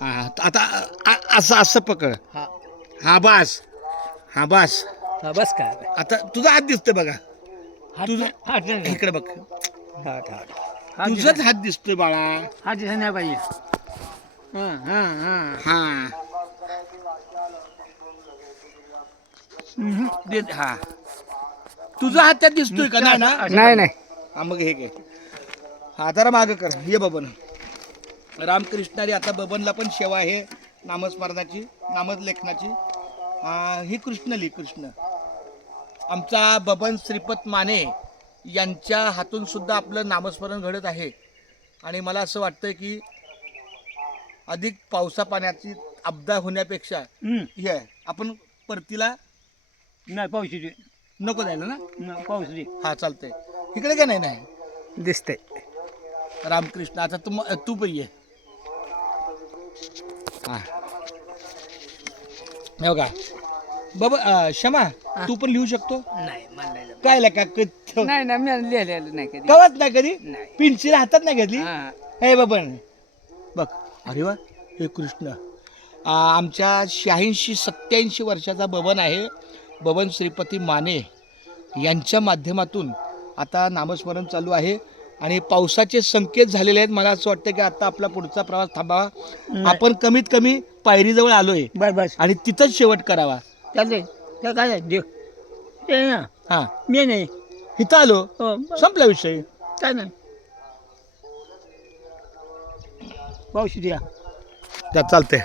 हा आता असं असं पकड. हा हा बास. हा बास. हा बस काय आता तुझा हात दिसतोय बघा. तुझं हात नाही इकडे बघ. हात तुझाच हात दिसतोय बाळा. हात दिसत नाही पाहिजे. हा हा तुझा हात त्यात दिसतोय का? नाही ना. नाही नाही हा मग हे घे. हा जरा मागं कर. ये बबन. रामकृष्णारी आता बबनला पण सेवा आहे नामस्मरणाची, नामलेखनाची. ही कृष्ण लिही कृष्ण. आमचा बबन श्रीपत माने यांच्या हातून सुद्धा आपलं नामस्मरण घडत आहे. आणि मला असं वाटतं की अधिक पावसा पाण्याची अपदा होण्यापेक्षा हे आहे आपण परतीला नाही पाऊस दे नको जायला ना. पाऊस दे हा चालतंय. इकडे का नाही नाही दिसतंय. रामकृष्ण. आता तू पण ये. हा हे बघा बाबा क्षमा तू पण लिहू शकतो. नाही मला नाही जमत. काय का नाही ना मी लिहिलेलं नाही कधी. कवत नाही कधी नाही. पेन्सिल हातात नाही घेतली. हा. हे बबन बघ. अरे वा हे कृष्ण. आमच्या 86-87 वर्षाचा बबन आहे. बबन श्रीपती माने यांच्या माध्यमातून आता नामस्मरण चालू आहे. आणि पावसाचे संकेत झालेले आहेत. मला असं वाटतं की आता आपला पुढचा प्रवास थांबावा. आपण कमीत कमी पायरीजवळ आलोय बस बस आणि तिथंच शेवट करावा. चालतंय. तर काय देव ते ना हा मी नाही इथं आलो हो संपला विषय. काय नाही पाऊस द्या. त्यात चालतंय.